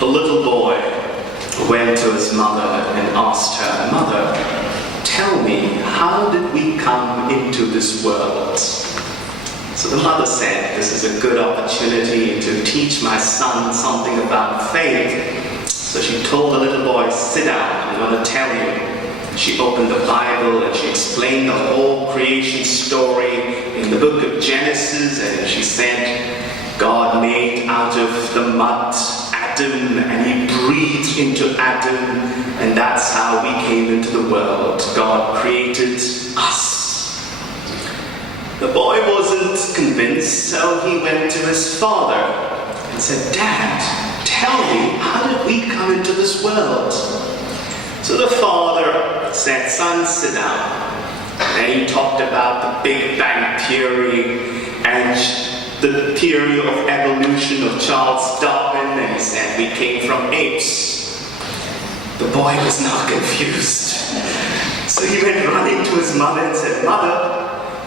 A little boy went to his mother and asked her, "Mother, tell me, how did we come into this world?" So the mother said, "This is a good opportunity to teach my son something about faith." So she told the little boy, "Sit down, I'm going to tell you." She opened the Bible and she explained the whole creation story in the book of Genesis, and she said, God made out of the mud Adam, and he breathed into Adam, and that's how we came into the world. God created us. The boy wasn't convinced, so he went to his father and said, "Dad, tell me, how did we come into this world?" So the father said, "Son, sit down." And he talked about the Big Bang Theory and the theory of evolution of Charles Darwin, and he said we came from apes. The boy was now confused. So he went running to his mother and said, "Mother,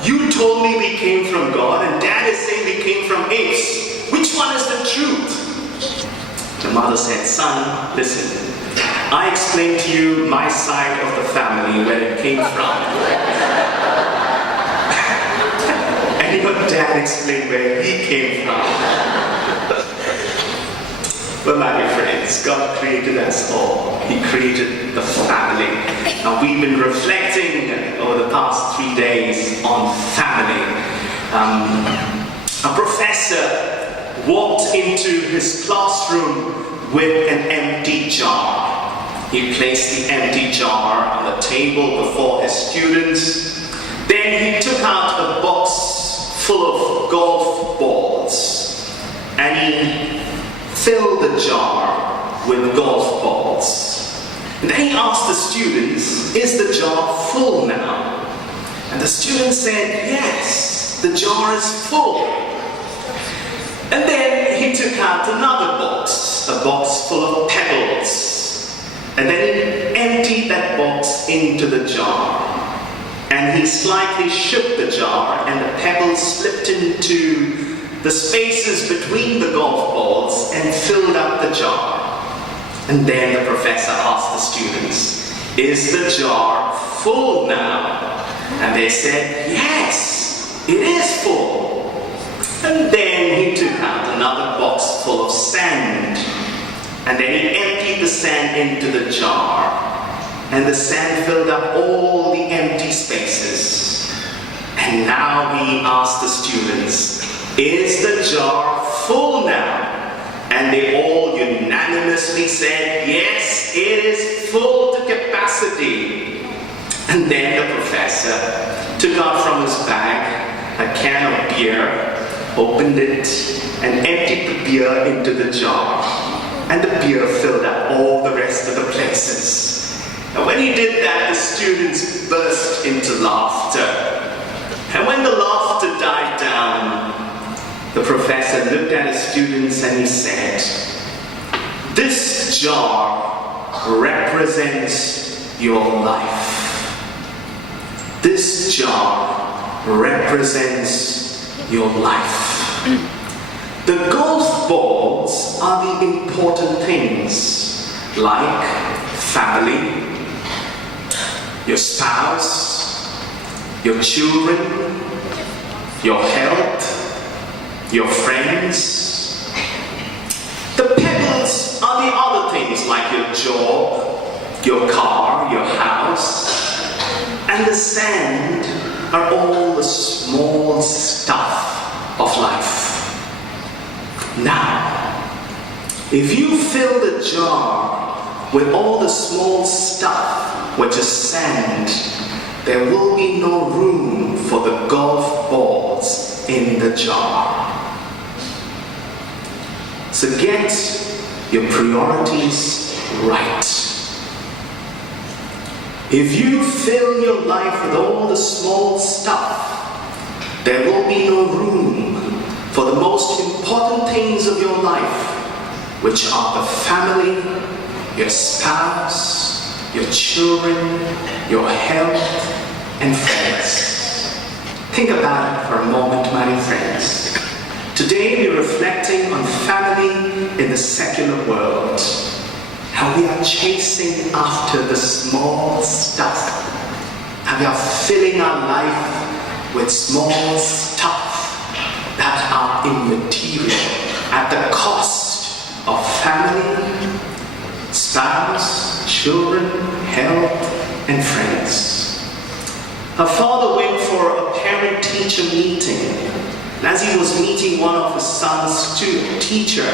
you told me we came from God, and Dad is saying we came from apes. Which one is the truth?" The mother said, "Son, listen. I explained to you my side of the family, where it came from. And your dad explained where he came from." Well, my dear friends, God created us all. He created the family. Now, we've been reflecting over the past 3 days on family. A professor walked into his classroom with an empty jar. He placed the empty jar on the table before his students. Then he took out a box full of golf balls, and he filled the jar with golf balls. And then he asked the students, "Is the jar full now?" And the students said, "Yes, the jar is full." And then he took out another box, a box full of pebbles. And then he emptied that box into the jar. And he slightly shook the jar, and the pebbles slipped into the spaces between the golf balls and filled up the jar. And then the professor asked the students, "Is the jar full now?" And they said, "Yes, it is full." And then he took out another box full of sand. And then he emptied the sand into the jar. And the sand filled up all the empty spaces. And now he asked the students, "Is the jar full now?" And they all unanimously said, "Yes, it is full to capacity." And then the professor took out from his bag a can of beer, opened it, and emptied the beer into the jar. And the beer filled up all the rest of the places. And when he did that, the students burst into laughter. And when the laughter died down, the professor looked at his students and he said, "This jar represents your life. This jar represents your life." The golf balls are the important things, like family, your spouse, your children, your health, your friends. The pebbles are the other things, like your job, your car, your house. And the sand are all the small stuff of life. Now, if you fill the jar with all the small stuff, which is sand, there will be no room for the golf balls in the jar. So get your priorities right. If you fill your life with all the small stuff, there will be no room for the most important things of your life, which are the family, your spouse, your children, your health, and friends. Think about it for a moment, my dear friends. Today we're reflecting on family in the secular world. How we are chasing after the small stuff. How we are filling our life with small stuff that are immaterial at the cost of family, spouse, children, health, and friends. A father went for a parent-teacher meeting. As he was meeting one of his son's teacher,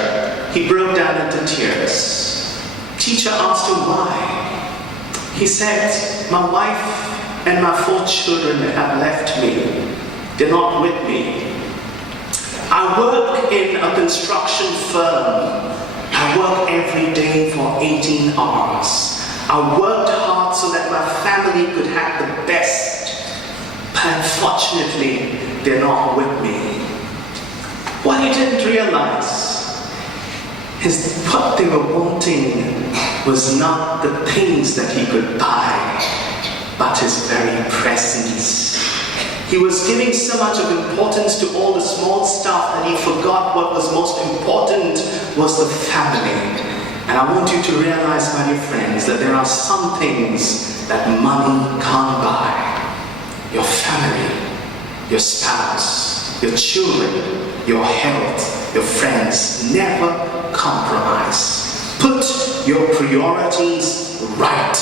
he broke down into tears. Teacher asked him why. He said, "My wife and my 4 children have left me. They're not with me. I work in a construction firm. I work every day for 18 hours. I worked hard so that my family could have the best. But unfortunately, they're not with me." What he didn't realize is what they were wanting was not the things that he could buy, but his very presence. He was giving so much of importance to all the small stuff that he forgot what was most important was the family. And I want you to realize, my dear friends, that there are some things that money can't buy. Your family, your spouse, your children, your health, your friends. Never compromise. Put your priorities right.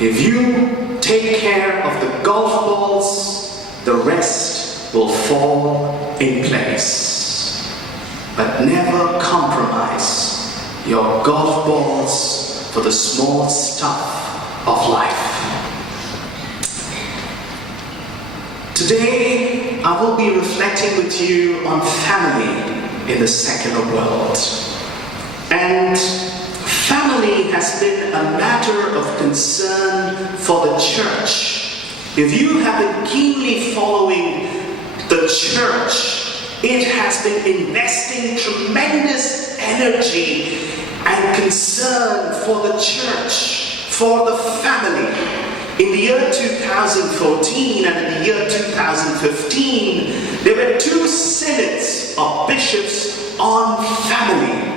If you take care of the golf balls, the rest will fall in place. But never compromise your golf balls for the small stuff of life. Today, I will be reflecting with you on family in the secular world. And family has been a matter of concern for the church. If you have been keenly following the church, it has been investing tremendous energy and concern for the church, for the family. In the year 2014 and in the year 2015, there were 2 synods of bishops on family.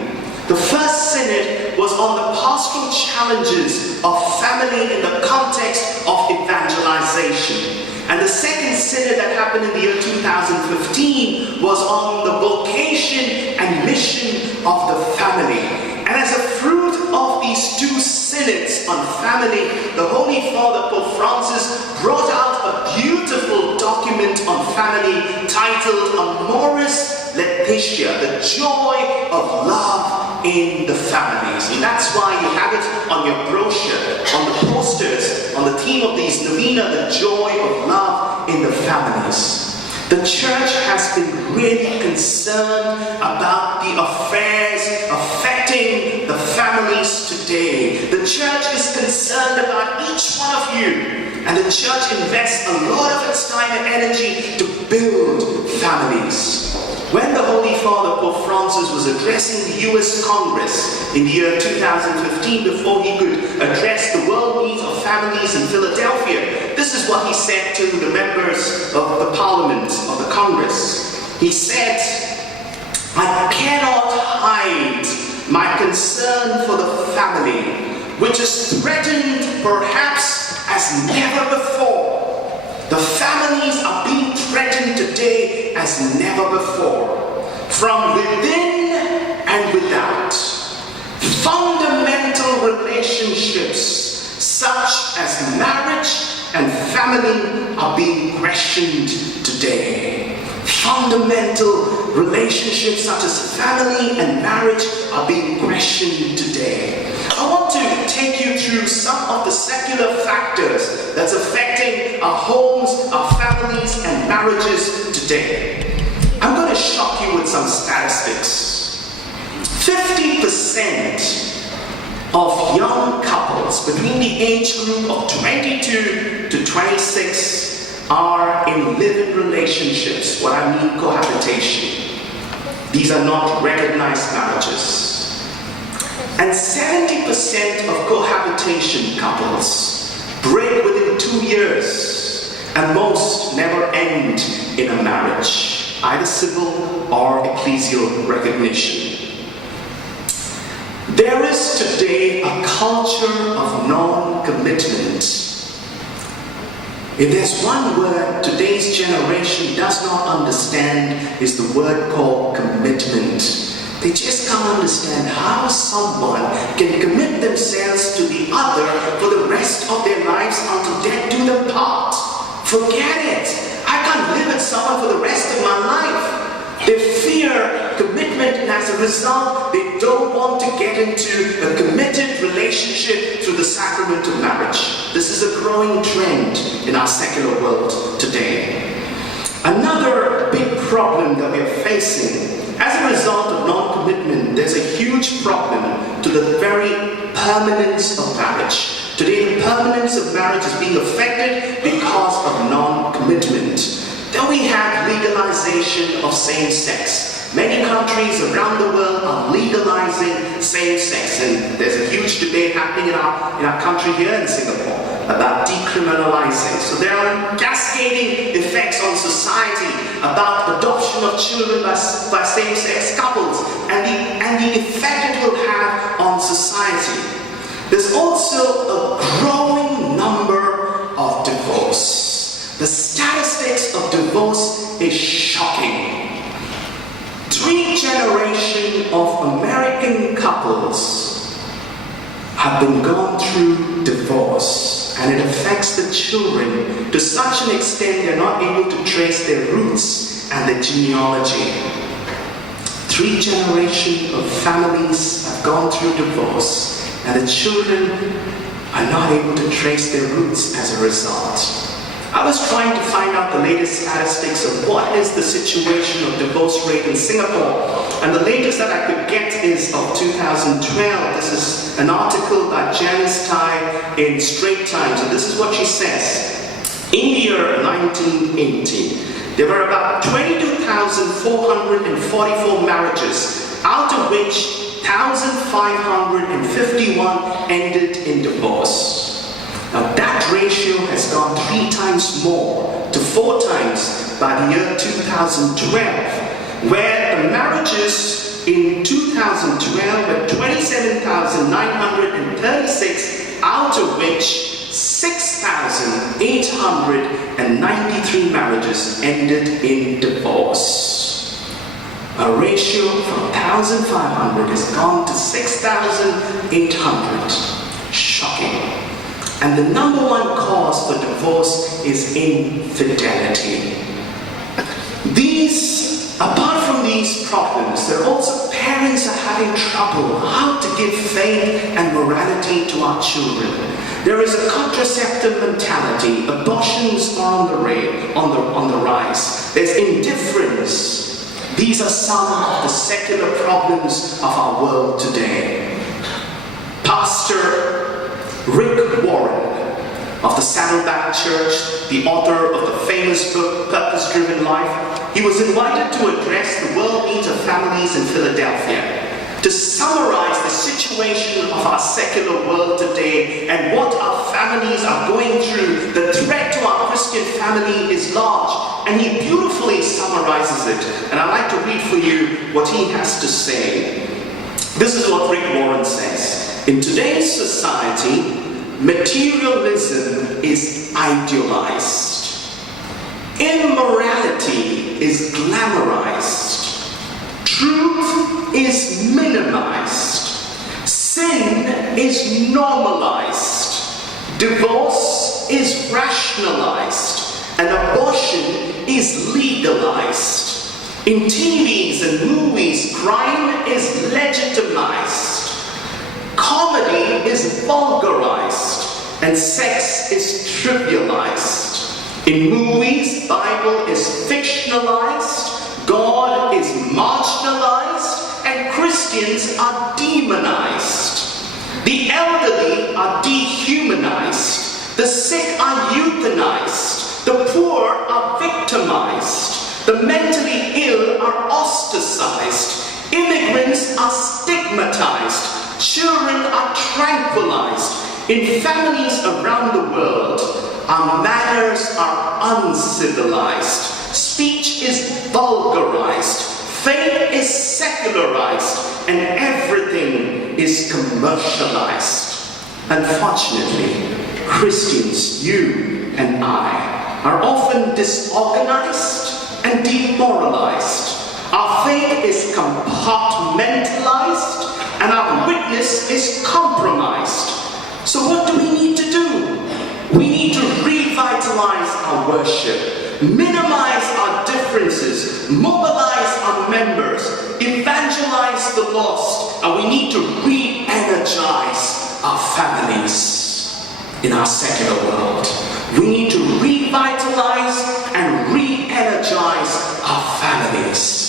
The first synod was on the pastoral challenges of family in the context of evangelization. And the second synod that happened in the year 2015 was on the vocation and mission of the family. And as a fruit of these 2 synods on family, the Holy Father Pope Francis brought out a beautiful document on family titled Amoris Laetitia, the joy of love in the families. And that's why you have it on your brochure, on the posters, on the theme of these Novena, the joy of love in the families. The church has been really concerned about the affairs affecting the families today. The church is concerned about each one of you. And the church invests a lot of its time and energy to build families. When the Holy Father Pope Francis was addressing the US Congress in the year 2015, before he could address the world needs of families in Philadelphia, this is what he said to the members of the Parliament, of the Congress. He said, "I cannot hide my concern for the family, which is threatened perhaps as never before. The families are being threatened today as never before, from within and without. Fundamental relationships such as marriage and family are being questioned today. Fundamental relationships such as family and marriage are being questioned today." I want to take you through some of the secular factors that's affecting our homes, our families, and marriages today. I'm going to shock you with some statistics. 50% of young couples between the age group of 22 to 26 are in live-in relationships, what I mean cohabitation. These are not recognized marriages. And 70% of cohabitation couples break within 2 years, and most never end in a marriage. either civil or ecclesial recognition. There is today a culture of non-commitment. If there's one word today's generation does not understand, is the word called commitment. They just can't understand how someone can commit themselves to the other for the rest of their lives until death do them part. Forget it. I can't live with someone for the rest of my life. They fear commitment, and as a result, they don't want to get into a committed relationship through the sacrament of marriage. This is a growing trend in our secular world today. Another big problem that we are facing as a result of non-commitment, there's a huge problem to the very permanence of marriage. Today, the permanence of marriage is being affected because of non-commitment. Then we have legalization of same-sex. Many countries around the world are legalizing same-sex, and there's a huge debate happening in our country here in Singapore about decriminalizing. So there are cascading effects on society about adoption of children by same-sex couples and the effect it will have on society. There's also a growing number of divorce. The statistics of divorce is shocking. 3 generations of American couples have been gone through divorce, and it affects the children to such an extent they're not able to trace their roots and their genealogy. 3 generations of families have gone through divorce, and the children are not able to trace their roots as a result. I was trying to find out the latest statistics of what is the situation of divorce rate in Singapore, and the latest that I could get is of 2012. This is an article by Janice Tai in Straits Times, and this is what she says. In the year 1980, there were about 22,444 marriages, out of which 1,551 ended in divorce. Now that ratio has gone 3 times more to 4 times by the year 2012, where the marriages in 2012 were 27,936, out of which 6,893 marriages ended in divorce. A ratio from 1,500 has gone to 6,800. Shocking. And the number one cause for divorce is infidelity. Apart from these problems, there are also parents are having trouble how to give faith and morality to our children. There is a contraceptive mentality. Abortions are on the rise. There's indifference. These are some of the secular problems of our world today. Pastor Rick Warren of the Saddleback Church, the author of the famous book Purpose-Driven Life, he was invited to address the World Meet of Families in Philadelphia to summarize the situation of our secular world today and what our families are going through. The threat to our Christian family is large, and he beautifully summarizes it. And I'd like to read for you what he has to say. This is what Rick Warren says. In today's society, materialism is idealized. Immorality is glamorized. Truth is minimized. Sin is normalized. Divorce is rationalized. And abortion is legalized. In TVs and movies, crime is legitimized. Comedy is vulgarized, and sex is trivialized. In movies, Bible is fictionalized, God is marginalized, and Christians are demonized. The elderly are dehumanized, the sick are euthanized, the poor are victimized, the mentally ill are ostracized, immigrants are stigmatized, children are tranquilized. In families around the world, our manners are uncivilized. Speech is vulgarized. Faith is secularized. And everything is commercialized. Unfortunately, Christians, you and I, are often disorganized and demoralized. Our faith is compartmentalized and our witness is compromised. So what do we need to do? We need to revitalize our worship, minimize our differences, mobilize our members, evangelize the lost, and we need to re-energize our families in our secular world. We need to revitalize and re-energize our families.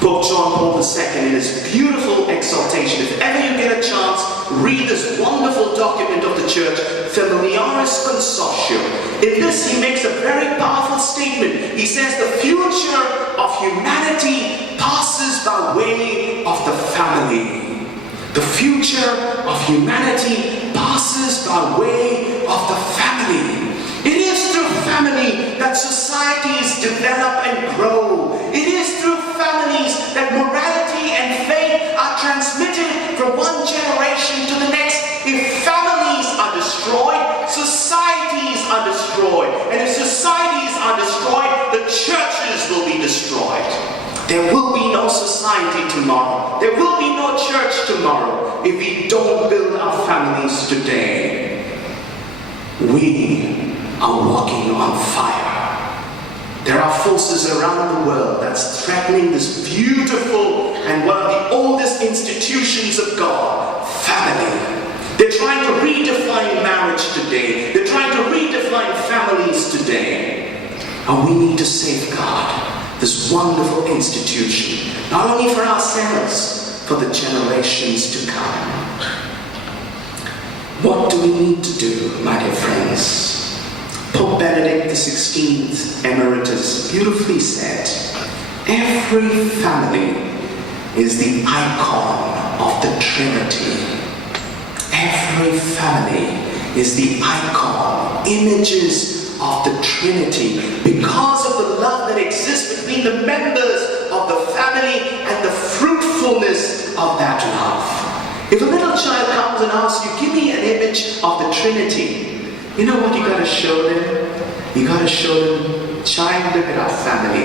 Pope John Paul II, in his beautiful exhortation, if ever you get a chance, read this wonderful document of the Church, Familiaris Consortium. In this, he makes a very powerful statement. He says the future of humanity passes by way of the family. The future of humanity passes by way of the family. It is through family that societies develop and grow. It is through families that morality and faith are transmitted from one generation to the next. If families are destroyed, societies are destroyed. And if societies are destroyed, the churches will be destroyed. There will be no society tomorrow. There will be no church tomorrow if we don't build our families today. We are walking on fire. There are forces around the world that's threatening this beautiful and one of the oldest institutions of God, family. They're trying to redefine marriage today. They're trying to redefine families today. And we need to safeguard this wonderful institution, not only for ourselves, for the generations to come. What do we need to do, my dear friends? Pope Benedict XVI, Emeritus, beautifully said, every family is the icon of the Trinity. Every family is the icon, images of the Trinity, because of the love that exists between the members of the family and the fruitfulness of that love. If a little child comes and asks you, give me an image of the Trinity, you know what you got to show them? You got to show them, child, look at our family.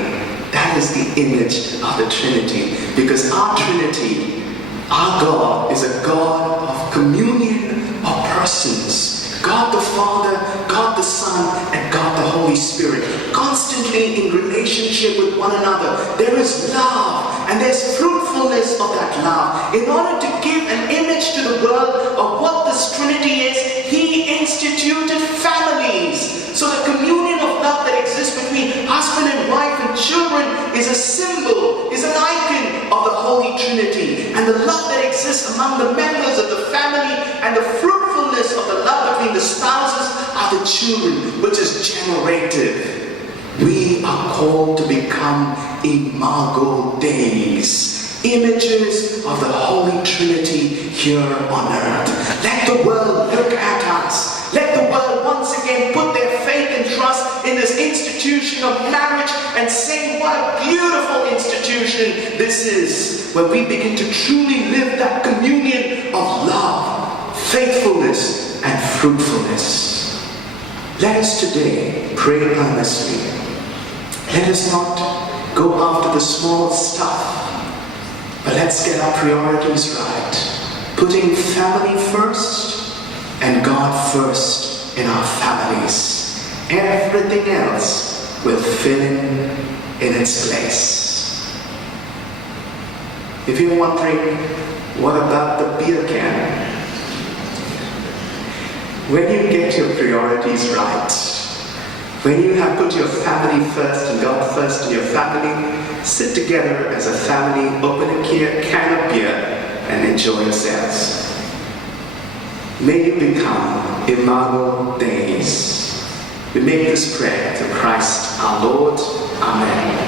That is the image of the Trinity. Because our Trinity, our God, is a God of communion of persons. God the Father, God the Son, and God the Holy Spirit. Constantly in relationship with one another. There is love, and there's fruitfulness of that love. In order to give an image to the world of what this Trinity is, He instituted families. So the communion of love that exists between husband and wife and children is a symbol, is an icon of the Holy Trinity. And the love that exists among the members of the family and the fruitfulness of the love between the spouses are the children, which is generative. We are called to become imago Dei, images of the Holy Trinity here on earth. Let the world look at us. Let the world once again put their faith and trust in this institution of marriage and say, what a beautiful institution this is, where we begin to truly live that communion of love, faithfulness, and fruitfulness. Let us today pray earnestly. Let us not go after the small stuff, but let's get our priorities right. Putting family first and God first in our families. Everything else will fill in its place. If you're wondering, what about the beer can? When you get your priorities right, when you have put your family first and God first in your family, sit together as a family, open a can of beer, and enjoy yourselves. May you become imago Dei. We make this prayer to Christ our Lord. Amen.